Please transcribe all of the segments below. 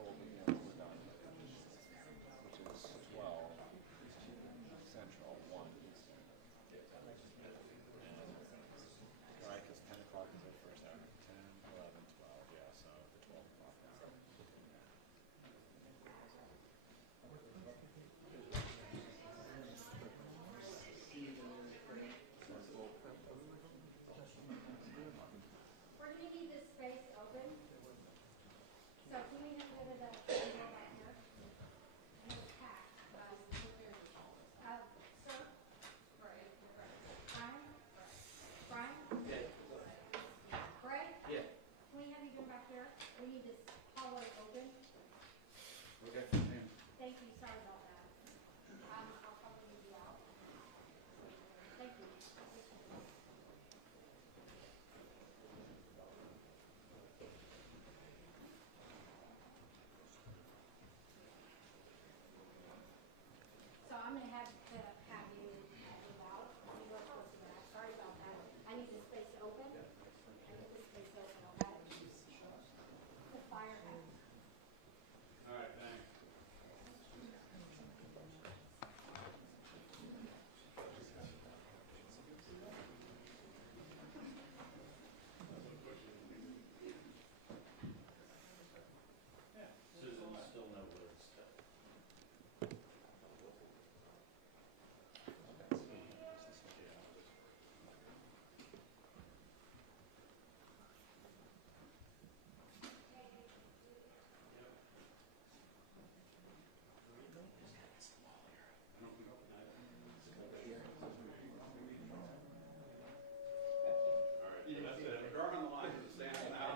cold weekend we're done, which is 12 Central, 1 Eastern. Right, because 10 o'clock is our first hour. 10, 11, 12, yeah, so the 12 o'clock hour. We're going to need this space open. So can we have a bit of that table back here? And it's packed. Sir? Brian? Brian? Yeah. Greg? Yeah. Can we have you come back here? We need this hallway open. Okay. Thank you. Sorry about that. I'll probably need you out. Thank you. So I'm going to have you move out. You are supposed to go back. Sorry about that. I need this space open. I need this space open. Okay. The fire hazard. All right, thanks. Susan, you still know where it's stuck. All right, that's it. Guard on the line to the stand now.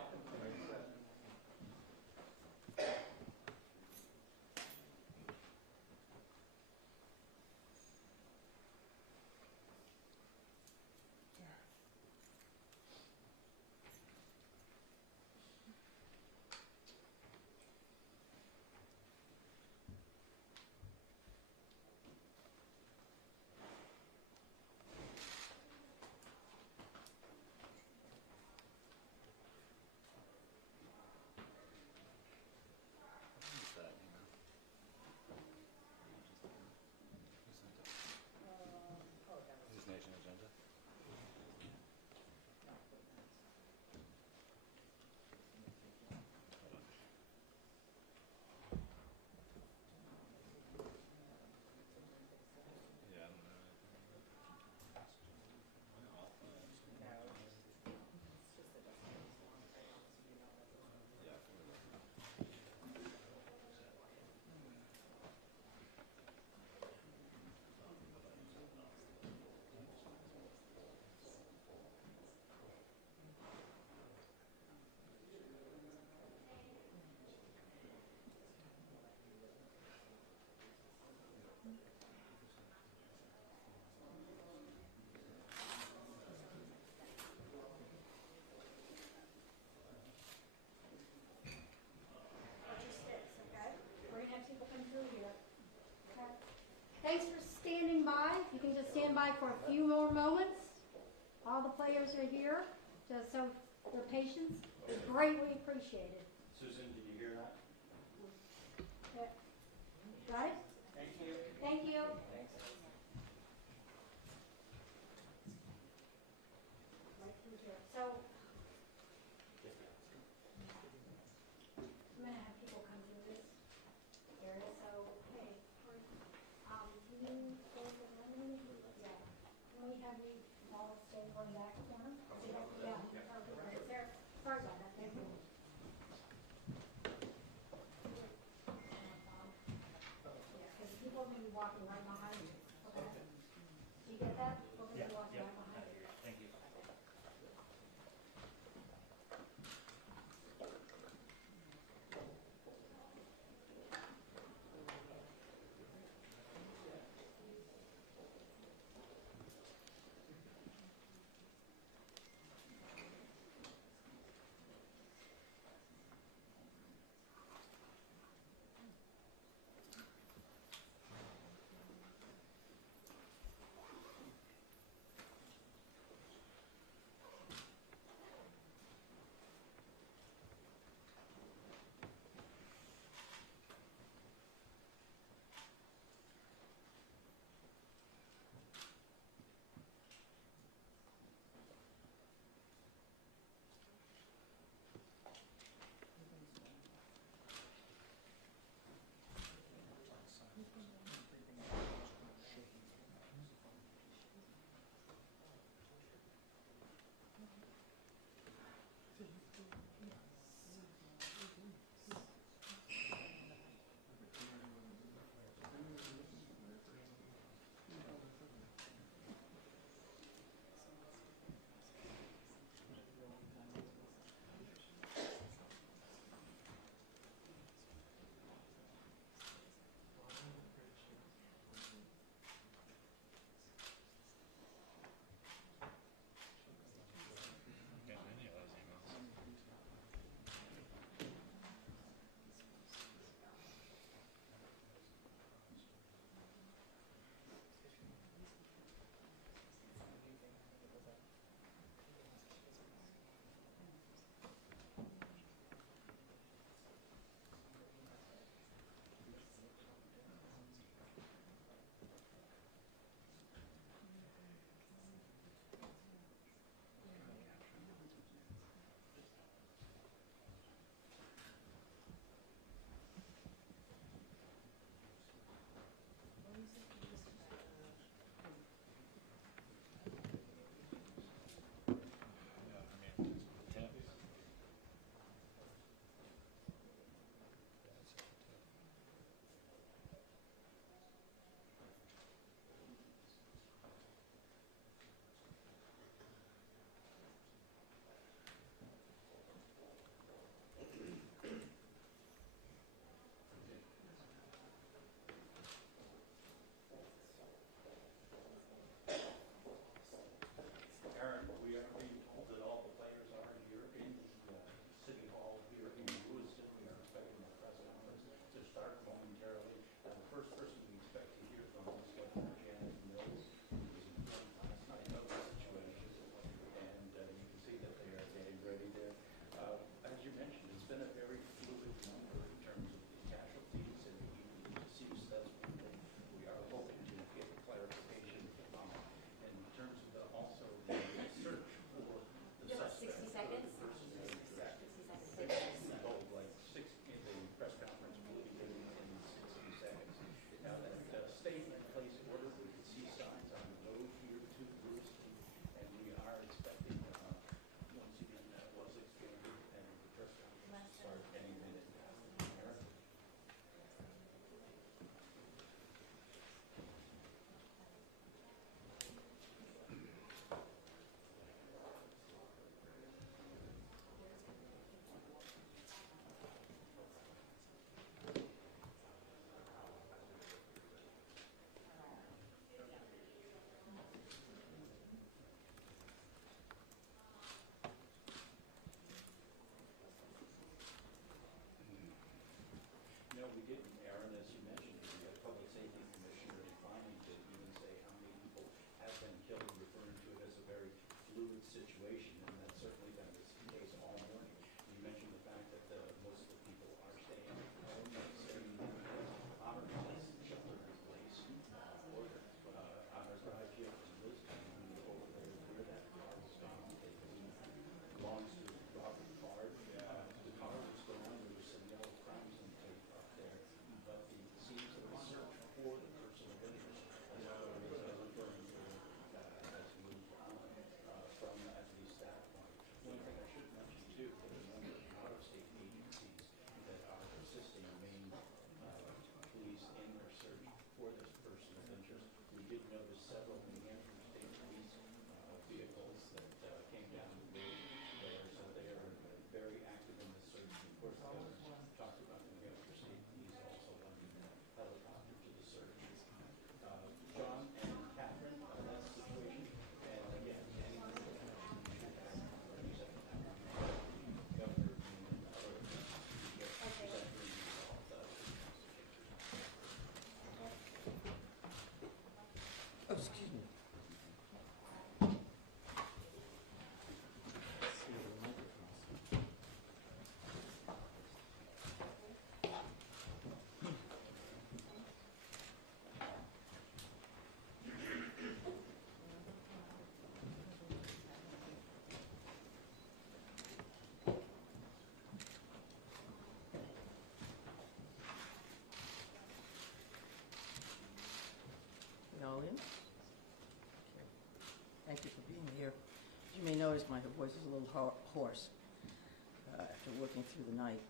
This nation agenda. Yeah, I don't know. Thanks for standing by. You can just stand by for a few more moments. All the players are here, just so their patience is greatly appreciated. Susan, did you hear that? Yeah. Got it? Thank you. Thank you. Thanks. Right through here. So I'm going to have people come through this area. So, hey, can you go to the lemon? Yeah. Can we have you all stay on that corner? Yeah. Perfect. Right there. Sorry about that. Thank you. Yeah, because people are going to be walking right behind you. Okay. Do you get that? We're going to be walking right behind you. Thank you. we didn't, Aaron, as you mentioned, the Public Safety Commissioner declining to even say how many people have been killed, referring to it as a very fluid situation, and that's certainly been the case all morning. You mentioned the fact that most of the people are staying at home, staying in honor place, shelter in place, order. On our drive here from Lewiston, we were over there where that car was found. It belongs to Robert Card. The car was gone. There was some yellow crimson tape up there, but the scenes of the search for the person of interest, as I was referring to, has moved on from at least that point. One thing I should mention too, there are a number of out-of-state agencies that are assisting Maine police in their search for this person of interest. We did notice several New Hampshire state police vehicles that came down the road there, so they are very active in the search. And of course, the governor talked about New Hampshire state police also lending a helicopter to the search. John and Catherine, that's the situation. And again, anyone that should have governor and other get presented Oh, excuse me. All in? Okay. Thank you for being here. As you may notice, my voice is a little hoarse after working through the night.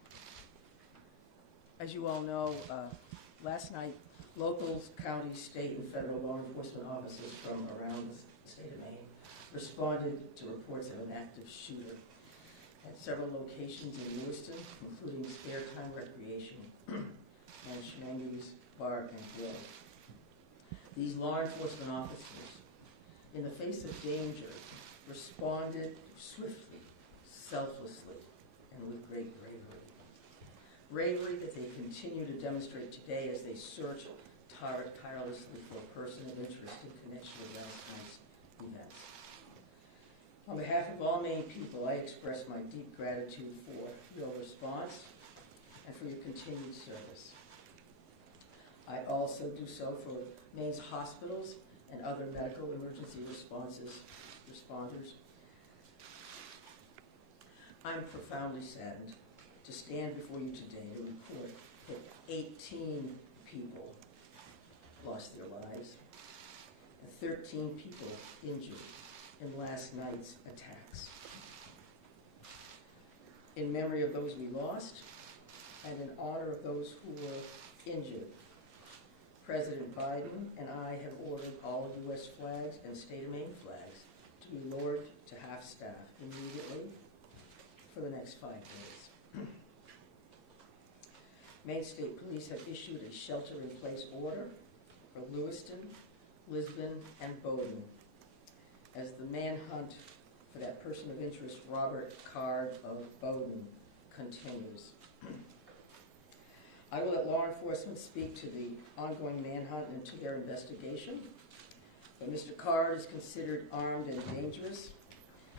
As you all know, last night, locals, county, state, and federal law enforcement officers from around the state of Maine responded to reports of an active shooter at several locations in Lewiston, including Spare Time Recreation and Shenanigans Bar and Grill. These law enforcement officers, in the face of danger, responded swiftly, selflessly, and with great bravery. Bravery that they continue to demonstrate today as they search tirelessly for a person of interest in connection with last night's events. On behalf of all Maine people, I express my deep gratitude for your response and for your continued service. I also do so for Maine's hospitals and other medical emergency responders. I'm profoundly saddened to stand before you today to report that 18 people lost their lives and 13 people injured in last night's attacks. In memory of those we lost and in honor of those who were injured, President Biden and I have ordered all U.S. flags and state of Maine flags to be lowered to half-staff immediately for the next 5 days. Maine State Police have issued a shelter-in-place order for Lewiston, Lisbon, and Bowdoin as the manhunt for that person of interest, Robert Card of Bowdoin, continues. I will let law enforcement speak to the ongoing manhunt and to their investigation, but Mr. Card is considered armed and dangerous,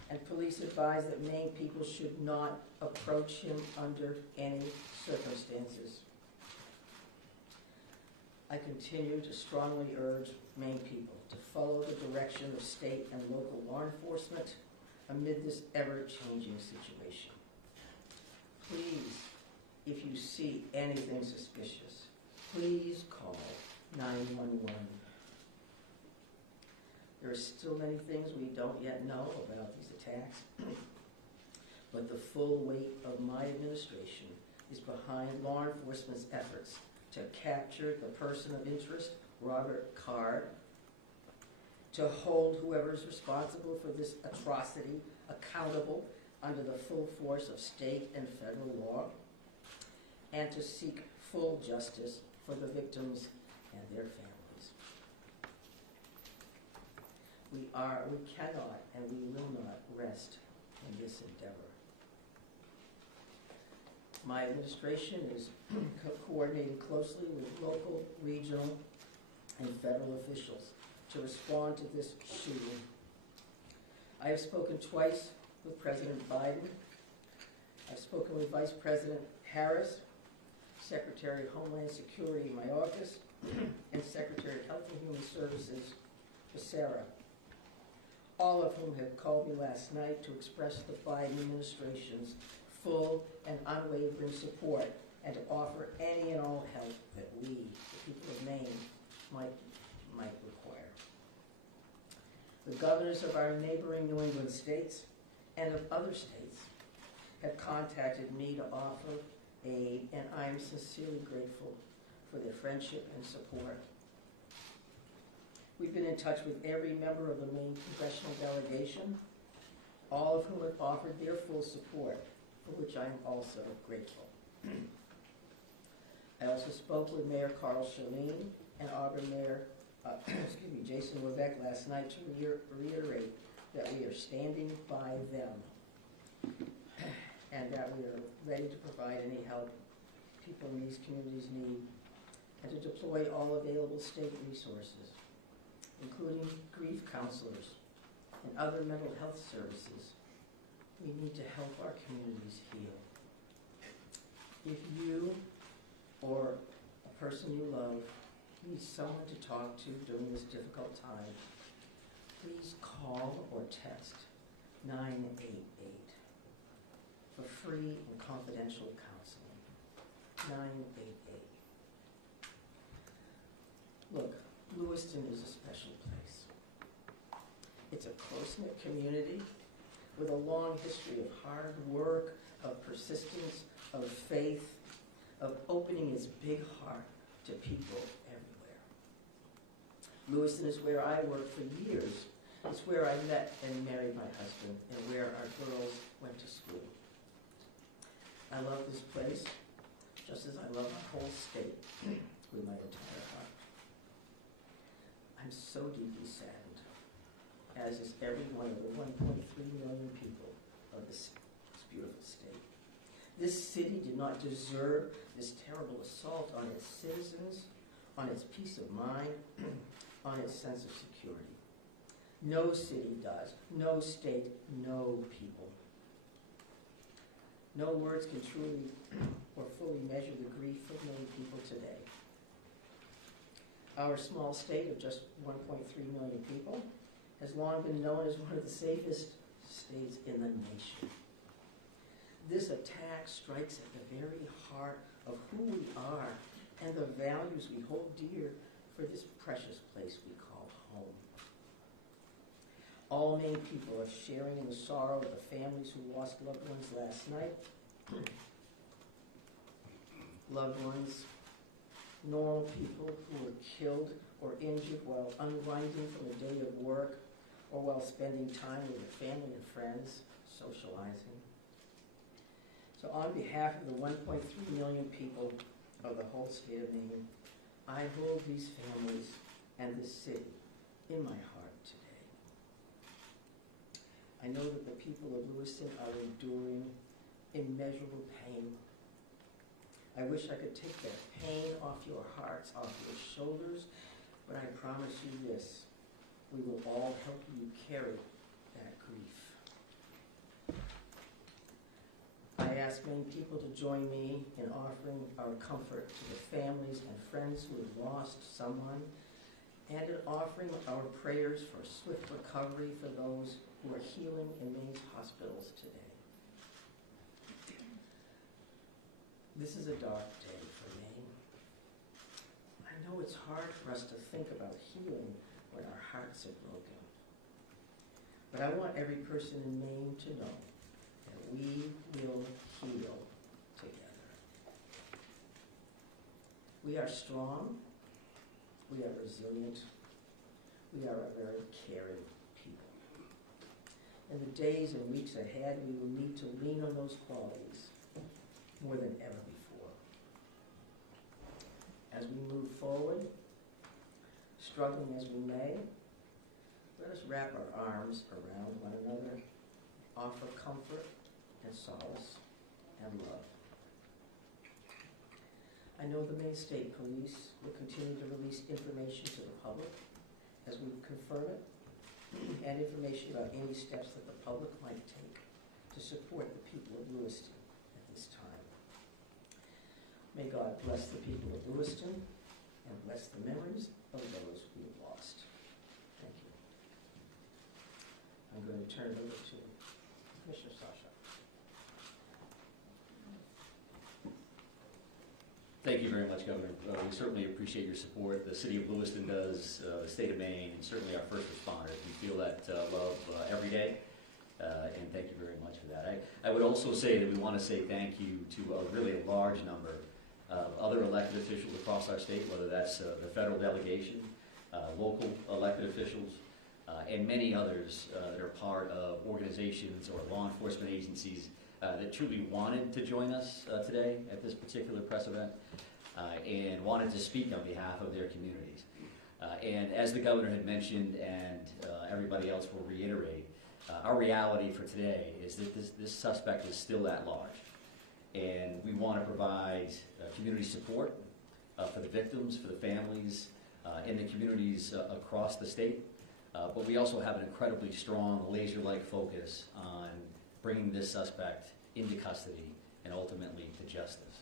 and police advise that Maine people should not approach him under any circumstances. I continue to strongly urge Maine people to follow the direction of state and local law enforcement amid this ever-changing situation. Please, if you see anything suspicious, please call 911. There are still many things we don't yet know about these attacks, but the full weight of my administration is behind law enforcement's efforts to capture the person of interest, Robert Card, to hold whoever is responsible for this atrocity accountable under the full force of state and federal law, and to seek full justice for the victims and their families. We cannot, and we will not rest in this endeavor. My administration is coordinating closely with local, regional, and federal officials to respond to this shooting. I have spoken twice with President Biden. I've spoken with Vice President Harris, Secretary of Homeland Security in my office, and Secretary of Health and Human Services, Sarah, all of whom have called me last night to express the Biden administration's full and unwavering support and to offer any and all help that we, the people of Maine, might require. The governors of our neighboring New England states and of other states have contacted me to offer aid, and I am sincerely grateful for their friendship and support. We've been in touch with every member of the Maine congressional delegation, all of whom have offered their full support, for which I am also grateful. I also spoke with Mayor Carl Chalene and Auburn Mayor Jason Levesque last night to reiterate that we are standing by them and that we are ready to provide any help people in these communities need and to deploy all available state resources, including grief counselors and other mental health services. We need to help our communities heal. If you or a person you love needs someone to talk to during this difficult time, please call or text 988 for free and confidential counseling. 988. Look, Lewiston is a special place. It's a close-knit community with a long history of hard work, of persistence, of faith, of opening its big heart to people everywhere. Lewiston is where I worked for years. It's where I met and married my husband and where our girls went to school. I love this place just as I love our whole state with my entire heart. I'm so deeply saddened, as is every one of the 1.3 million people of this beautiful state. This city did not deserve this terrible assault on its citizens, on its peace of mind, on its sense of security. No city does, no state, no people. No words can truly or fully measure the grief of many people today. Our small state of just 1.3 million people has long been known as one of the safest states in the nation. This attack strikes at the very heart of who we are and the values we hold dear for this precious place we call home. All Maine people are sharing in the sorrow of the families who lost loved ones last night. Loved ones, normal people who were killed or injured while unwinding from a day of work or while spending time with their family and friends, socializing. So on behalf of the 1.3 million people of the whole state of Maine, I hold these families and this city in my heart today. I know that the people of Lewiston are enduring immeasurable pain. I wish I could take that pain off your hearts, off your shoulders, but I promise you this, we will all help you carry that grief. I ask many people to join me in offering our comfort to the families and friends who have lost someone, and in offering our prayers for swift recovery for those who are healing in Maine's hospitals today. This is a dark day for Maine. I know it's hard for us to think about healing when our hearts are broken. But I want every person in Maine to know that we will heal together. We are strong, we are resilient, we are a very caring people. In the days and weeks ahead, we will need to lean on those qualities more than ever before. As we move forward, struggling as we may, let us wrap our arms around one another, offer comfort and solace and love. I know the Maine State Police will continue to release information to the public as we confirm it, and information about any steps that the public might take to support the people of Lewiston at this time. May God bless the people of Lewiston and bless the memories of those we have lost. Thank you. I'm going to turn it over to Commissioner Sasha. Thank you very much, Governor. We certainly appreciate your support. The City of Lewiston does, the State of Maine, and certainly our first responders. We feel that love every day, and thank you very much for that. I would also say that we want to say thank you to a really large number of other elected officials across our state, whether that's the federal delegation, local elected officials, and many others that are part of organizations or law enforcement agencies that truly wanted to join us today at this particular press event and wanted to speak on behalf of their communities. And as the governor had mentioned, and everybody else will reiterate, our reality for today is that this suspect is still at large. And we want to provide community support for the victims, for the families, in the communities across the state. But we also have an incredibly strong, laser-like focus on bringing this suspect into custody and ultimately to justice.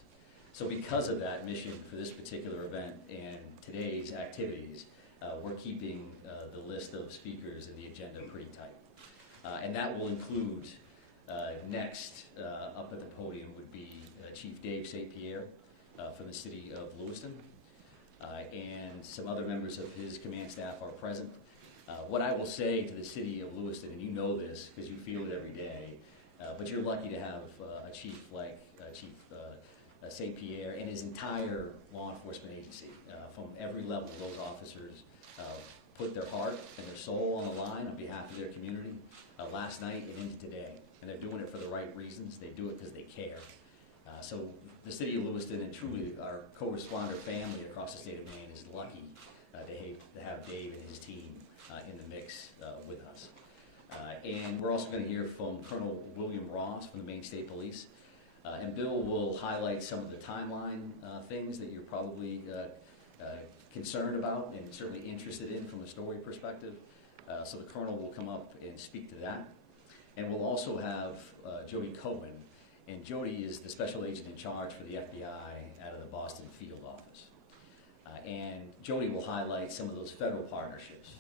So because of that mission for this particular event and today's activities, we're keeping the list of speakers and the agenda pretty tight. And that will include, next up at the podium would be Chief Dave St. Pierre from the City of Lewiston, and some other members of his command staff are present. What I will say to the City of Lewiston, and you know this because you feel it every day, but you're lucky to have a chief like Chief St. Pierre and his entire law enforcement agency. From every level, those officers put their heart and their soul on the line on behalf of their community last night and into today. And they're doing it for the right reasons. They do it because they care. So the City of Lewiston and truly our co-responder family across the state of Maine is lucky to have Dave and his team in the mix with us. And we're also going to hear from Colonel William Ross from the Maine State Police. And Bill will highlight some of the timeline things that you're probably concerned about and certainly interested in from a story perspective. So the Colonel will come up and speak to that. And we'll also have Jody Cohen. And Jody is the special agent in charge for the FBI out of the Boston field office. And Jody will highlight some of those federal partnerships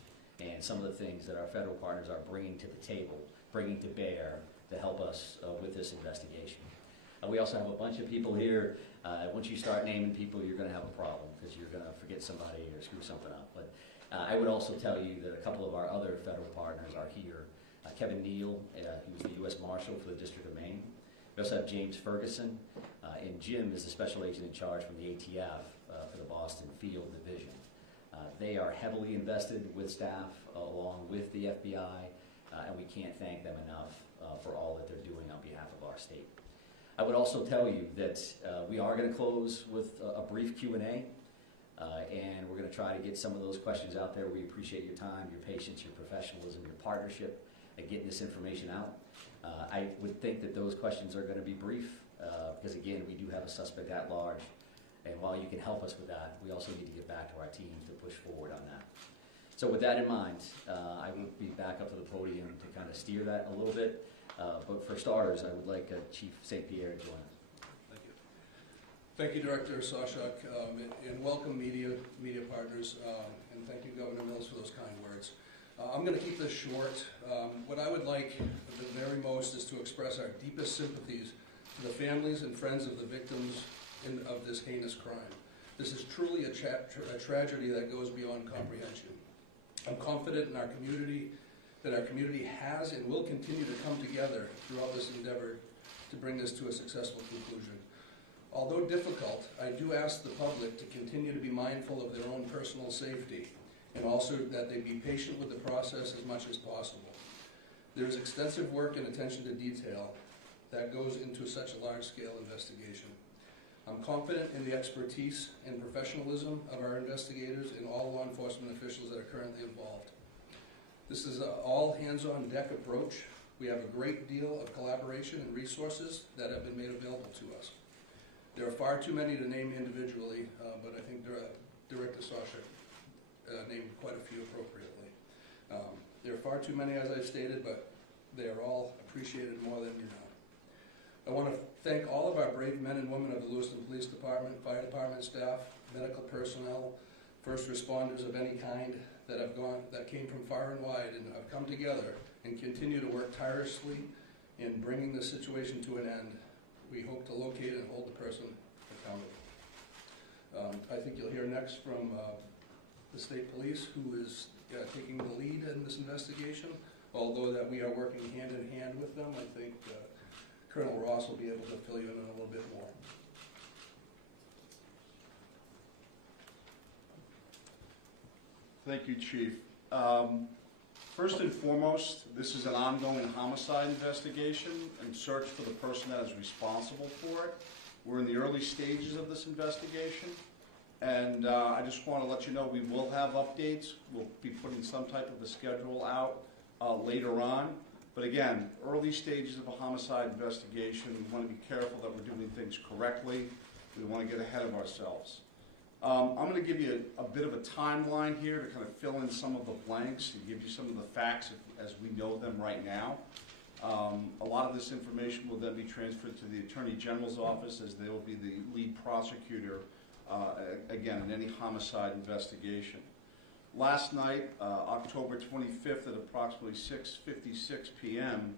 and some of the things that our federal partners are bringing to the table, bringing to bear to help us with this investigation. We also have a bunch of people here. Once you start naming people, you're going to have a problem because you're going to forget somebody or screw something up. But I would also tell you that a couple of our other federal partners are here. Kevin Neal, who's the U.S. Marshal for the District of Maine. We also have James Ferguson, and Jim is the special agent in charge from the ATF for the Boston Field Division. They are heavily invested with staff along with the FBI, and we can't thank them enough for all that they're doing on behalf of our state. I would also tell you that we are going to close with a brief Q&A, and we're going to try to get some of those questions out there. We appreciate your time, your patience, your professionalism, your partnership at getting this information out. I would think that those questions are going to be brief because, again, we do have a suspect at large. And while you can help us with that, we also need to get back to our teams to push forward on that. So with that in mind, I will be back up to the podium to kind of steer that a little bit. But for starters, I would like Chief St. Pierre to join us. Thank you. Thank you, Director Sawchuk, and welcome media partners, and thank you, Governor Mills, for those kind words. I'm going to keep this short. What I would like the very most is to express our deepest sympathies to the families and friends of the victims of this heinous crime. This is truly a tragedy that goes beyond comprehension. I'm confident in our community, that our community has and will continue to come together throughout this endeavor to bring this to a successful conclusion. Although difficult, I do ask the public to continue to be mindful of their own personal safety and also that they be patient with the process as much as possible. There is extensive work and attention to detail that goes into such a large-scale investigation. I'm confident in the expertise and professionalism of our investigators and all law enforcement officials that are currently involved. This is an all-hands-on-deck approach. We have a great deal of collaboration and resources that have been made available to us. There are far too many to name individually, but I think Director Sawchuk named quite a few appropriately. There are far too many, as I've stated, but they are all appreciated more than you know. I want to thank all of our brave men and women of the Lewiston Police Department, Fire Department staff, medical personnel, first responders of any kind that came from far and wide and have come together and continue to work tirelessly in bringing the situation to an end. We hope to locate and hold the person accountable. I think you'll hear next from the state police, who is taking the lead in this investigation. Although that we are working hand in hand with them, I think Colonel Ross will be able to fill you in a little bit more. Thank you, Chief. First and foremost, this is an ongoing homicide investigation and search for the person that is responsible for it. We're in the early stages of this investigation, and I just want to let you know we will have updates. We'll be putting some type of a schedule out later on. But again, early stages of a homicide investigation, we want to be careful that we're doing things correctly. We want to get ahead of ourselves. I'm going to give you a bit of a timeline here to kind of fill in some of the blanks and give you some of the facts as we know them right now. A lot of this information will then be transferred to the Attorney General's office, as they will be the lead prosecutor, again, in any homicide investigation. Last night, October 25th at approximately 6:56 p.m.,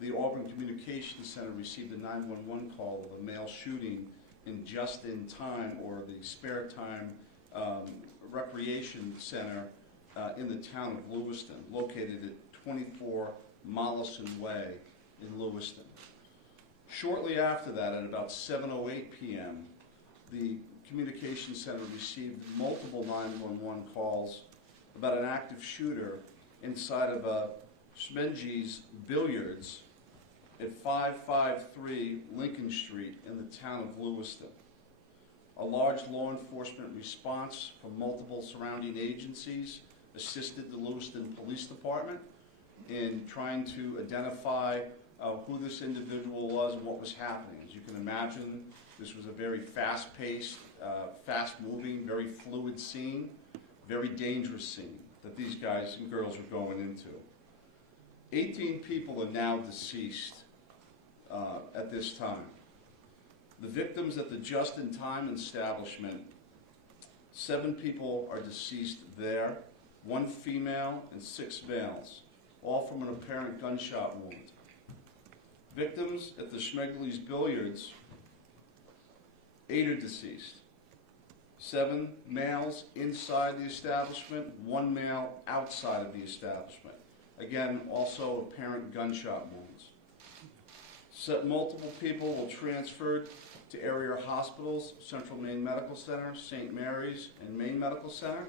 the Auburn Communications Center received a 911 call of a male shooting in Just in Time, or the Spare Time Recreation Center in the town of Lewiston, located at 24 Mollison Way in Lewiston. Shortly after that, at about 7:08 p.m., the Communications Center received multiple 911 calls about an active shooter inside of a Schmenge's Billiards at 553 Lincoln Street in the town of Lewiston. A large law enforcement response from multiple surrounding agencies assisted the Lewiston Police Department in trying to identify who this individual was and what was happening. As you can imagine, this was a very fast-paced, fast-moving, very fluid scene, very dangerous scene that these guys and girls were going into. 18 people are now deceased at this time. The victims at the Just in Time establishment, 7 people are deceased there, 1 female and 6 males, all from an apparent gunshot wound. Victims at the Schmenge's Billiards, 8 are deceased. 7 males inside the establishment, 1 male outside of the establishment. Again, also apparent gunshot wounds. Multiple people were transferred to area hospitals, Central Maine Medical Center, St. Mary's, and Maine Medical Center.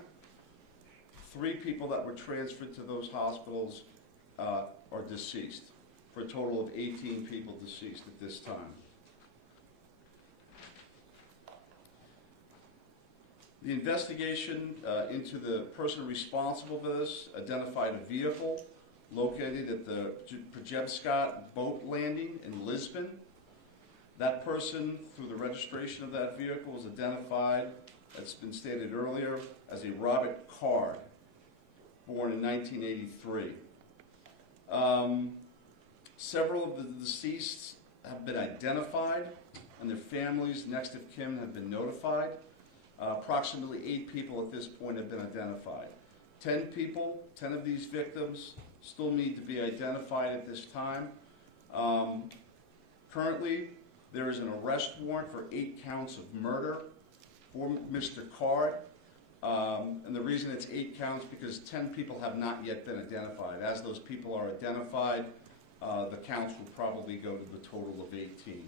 3 people that were transferred to those hospitals are deceased, for a total of 18 people deceased at this time. The investigation into the person responsible for this identified a vehicle located at the Pajebscott boat landing in Lisbon. That person, through the registration of that vehicle, was identified, as been stated earlier, as a Robert Card, born in 1983. Several of the deceased have been identified, and their families, next of kin, have been notified. Approximately 8 people at this point have been identified. 10 people, 10 of these victims, still need to be identified at this time. Currently, there is an arrest warrant for 8 counts of murder for Mr. Card. And the reason it's 8 counts because 10 people have not yet been identified. As those people are identified, the counts will probably go to the total of 18.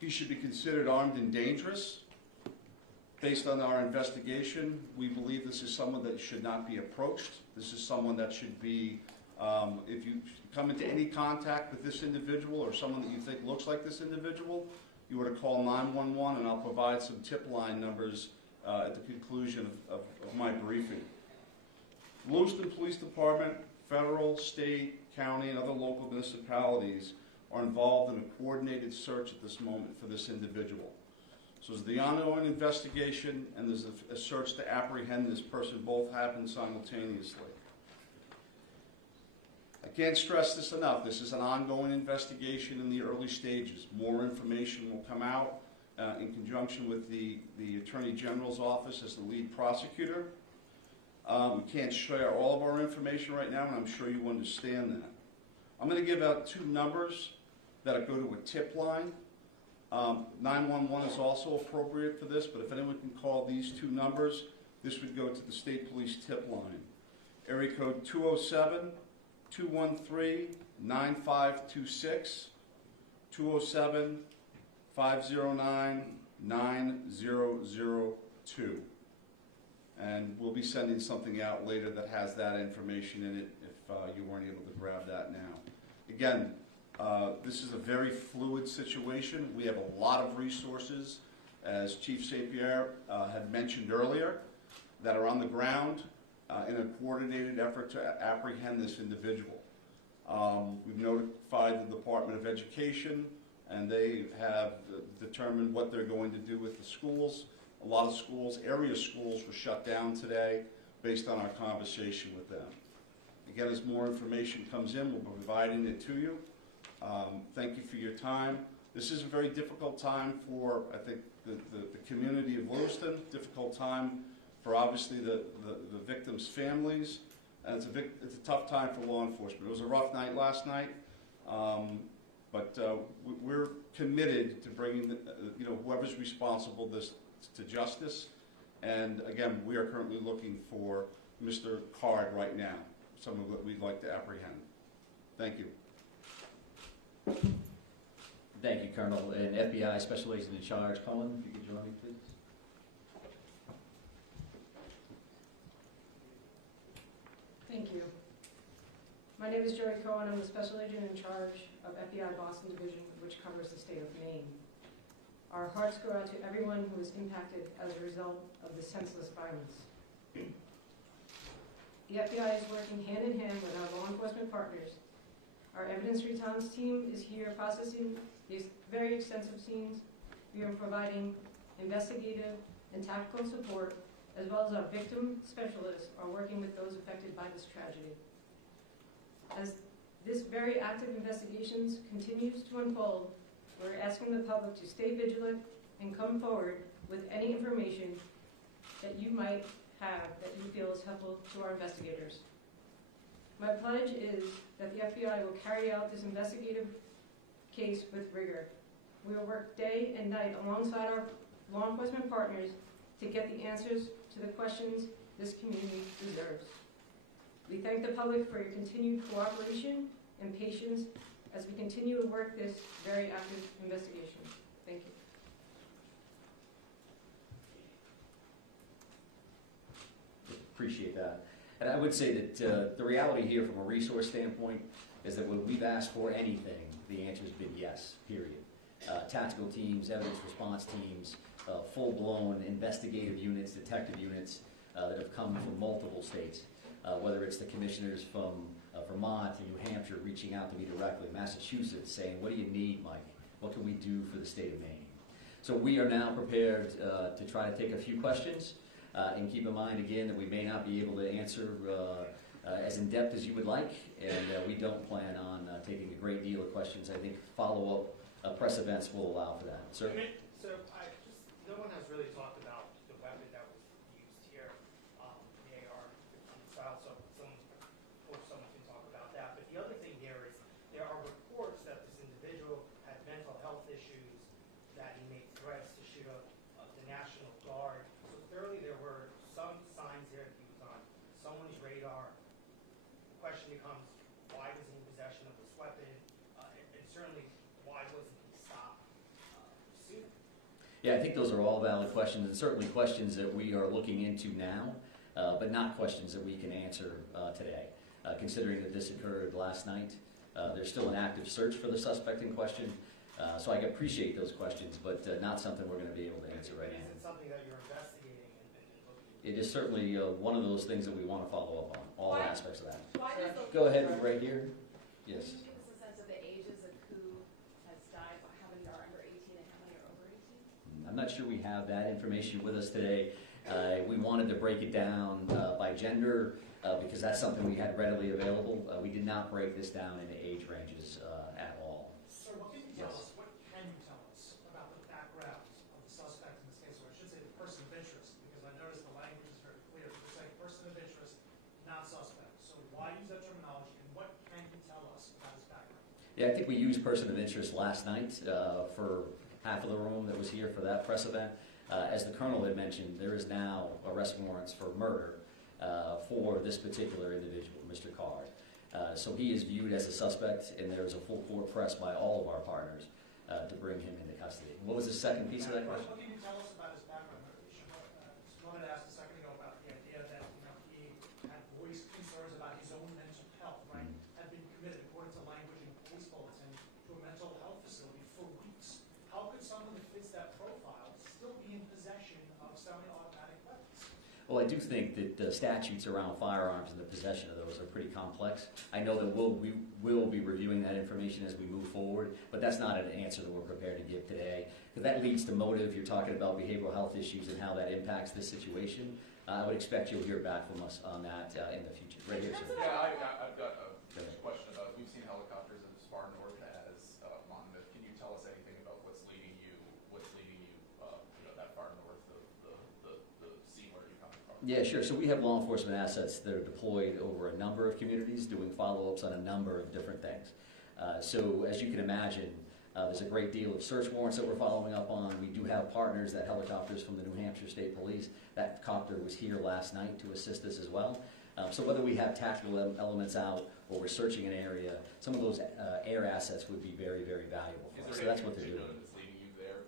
He should be considered armed and dangerous. Based on our investigation, we believe this is someone that should not be approached. This is someone that should be, if you come into any contact with this individual or someone that you think looks like this individual, you were to call 911, and I'll provide some tip line numbers at the conclusion of my briefing. Lewiston Police Department, federal, state, county, and other local municipalities are involved in a coordinated search at this moment for this individual. So there's the ongoing investigation and there's a search to apprehend this person. Both happen simultaneously. I can't stress this enough. This is an ongoing investigation in the early stages. More information will come out in conjunction with the Attorney General's office as the lead prosecutor. We can't share all of our information right now, and I'm sure you understand that. I'm going to give out 2 numbers that go to a tip line. 911 is also appropriate for this, but if anyone can call these 2 numbers, this would go to the State Police tip line. Area code 207-213-9526, 207-509-9002. And we'll be sending something out later that has that information in it if you weren't able to grab that now. Again, this is a very fluid situation. We have a lot of resources, as Chief St. Pierre had mentioned earlier, that are on the ground in a coordinated effort to apprehend this individual. We've notified the Department of Education, and they have determined what they're going to do with the schools. A lot of schools, area schools, were shut down today based on our conversation with them. Again, as more information comes in, we'll be providing it to you. Thank you for your time. This is a very difficult time for, I think, the community of Lewiston, difficult time for obviously the victims' families, and it's a tough time for law enforcement. It was a rough night last night, but we're committed to bringing whoever's responsible to justice. And again, we are currently looking for Mr. Card right now, someone that we'd like to apprehend. Thank you. Thank you, Colonel. And FBI Special Agent in Charge, Colin, if you could join me, please. Thank you. My name is Joey Cohen. I'm the Special Agent in Charge of FBI Boston Division, which covers the state of Maine. Our hearts go out to everyone who was impacted as a result of the senseless violence. The FBI is working hand in hand with our law enforcement partners. Our evidence response team is here processing these very extensive scenes. We are providing investigative and tactical support, as well as our victim specialists are working with those affected by this tragedy. As this very active investigations continues to unfold, we're asking the public to stay vigilant and come forward with any information that you might have that you feel is helpful to our investigators. My pledge is that the FBI will carry out this investigative case with rigor. We will work day and night alongside our law enforcement partners to get the answers to the questions this community deserves. We thank the public for your continued cooperation and patience as we continue to work this very active investigation. Thank you. Appreciate that. And I would say that the reality here from a resource standpoint is that when we've asked for anything, the answer has been yes, period. Tactical teams, evidence response teams, full-blown investigative units, detective units that have come from multiple states, whether it's the commissioners from Vermont and New Hampshire reaching out to me directly, Massachusetts saying, what do you need, Mike? What can we do for the state of Maine? So we are now prepared to try to take a few questions. And keep in mind, again, that we may not be able to answer as in-depth as you would like, and we don't plan on taking a great deal of questions. I think follow-up press events will allow for that. Sir? So no one has really talked about the weapon that was used here, the AR style, so someone can talk about that. But the other thing here is there are reports that this individual had mental health issues, that he made threats to shoot up the National Guard. So clearly there were some signs there that he was on someone's radar. The question becomes, why was he in possession of this weapon? And certainly, why wasn't he stopped sooner? Yeah, I think those are all valid questions, and certainly questions that we are looking into now, but not questions that we can answer today. Considering that this occurred last night, there's still an active search for the suspect in question, so I appreciate those questions, but not something we're going to be able to answer right now. Is it something that you're investigating and looking It is certainly one of those things that we want to follow up on, all aspects of that. Why does the Go ahead, right here. Yes. Can you give us a sense of the ages of who not sure we have that information with us today. We wanted to break it down by gender because that's something we had readily available. We did not break this down into age ranges at all. Sir, what can you tell us? What can you tell us about the background of the suspect in this case, or I should say the person of interest, because I noticed the language is very clear. It's saying person of interest, not suspect. So why use that terminology, and what can you tell us about his background? Yeah, I think we used person of interest last night for half of the room that was here for that press event. As the Colonel had mentioned, there is now arrest warrants for murder for this particular individual, Mr. Card. So he is viewed as a suspect, and there is a full court press by all of our partners to bring him into custody. What was the second piece of that question? What can you tell us about his background? I wanted to ask a second ago about the idea that he had voiced concerns about his own mental health, right? Had been committed, according to language in the police bulletin, to a mental health facility for weeks. How could someone that fits that profile still be in possession of semi-automatic weapons? Well, I do think that the statutes around firearms and the possession of those are pretty complex. I know that we will be reviewing that information as we move forward, but that's not an answer that we're prepared to give today. Because that leads to motive. You're talking about behavioral health issues and how that impacts this situation. I would expect you'll hear back from us on that in the future. Right here, sir. Yeah, I've got a question about, we've seen helicopters in far north as Monmouth. Can you tell us anything about what's leading you that far north of the scene where you're coming from? Yeah, sure. So we have law enforcement assets that are deployed over a number of communities doing follow-ups on a number of different things. So as you can imagine, there's a great deal of search warrants that we're following up on. We do have partners, that helicopters from the New Hampshire State Police. That copter was here last night to assist us as well. So whether we have tactical elements out or we're searching an area, some of those air assets would be very, very valuable for us. So that's what they're doing. That's leading you there?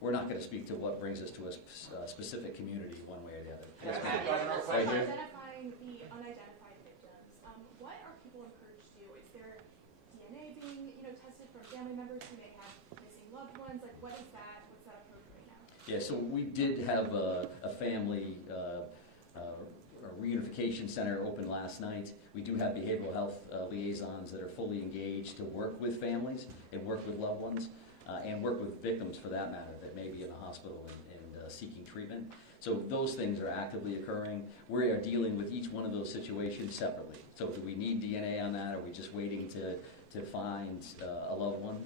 We're not going to speak to what brings us to a specific community one way or the other. Yes, Yes, ma'am. ma'am. Right here. Identifying the unidentified victims, what are people encouraged to do? Is there DNA being, tested from family members who may have missing loved ones? Like, what is that? What's that approach right now? Yeah, so we did have a family reunification center open last night. We do have behavioral health liaisons that are fully engaged to work with families and work with loved ones and work with victims, for that matter, that may be in the hospital and seeking treatment. So those things are actively occurring. We are dealing with each one of those situations separately. So do we need DNA on that? Are we just waiting to find a loved one,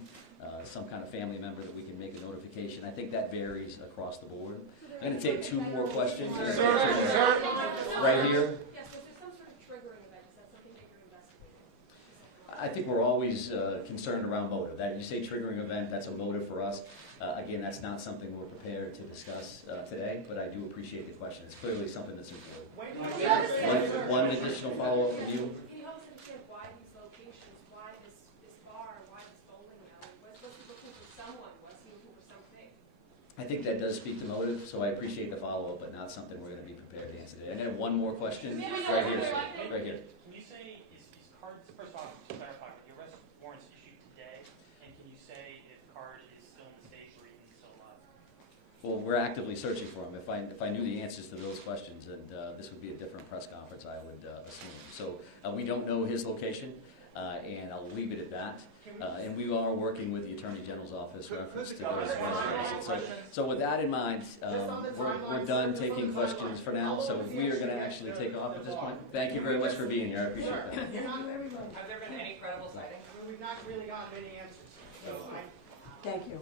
some kind of family member that we can make a notification? I think that varies across the board. I'm going to take two more questions. Sir. Right here. Yes, if there's some sort of triggering event, is that something that you're investigating? I think we're always concerned around motive. That you say triggering event, that's a motive for us. Again, that's not something we're prepared to discuss today, but I do appreciate the question. It's clearly something that's important. One additional follow-up from you. Can you help us understand why these locations, why this bar, why this bowling alley? Was he looking for someone? Was he looking for something? I think that does speak to motive, so I appreciate the follow-up, but not something we're going to be prepared to answer today. And then one more question. Right here, sir. Right here. Can you say, is Card, first off, to clarify, the arrest warrants issued today, and can you say if Card is still in the state or even still alive? Well, we're actively searching for him. If I knew the answers to those questions, and this would be a different press conference, I would assume. So we don't know his location, and I'll leave it at that. And we are working with the Attorney General's office reference to those. So with that in mind, we're done taking questions for now. So we are going to actually take off at this point. Thank you very much for being here. I appreciate that. Have there been any credible sightings? We've not really gotten any answers. So Thank you.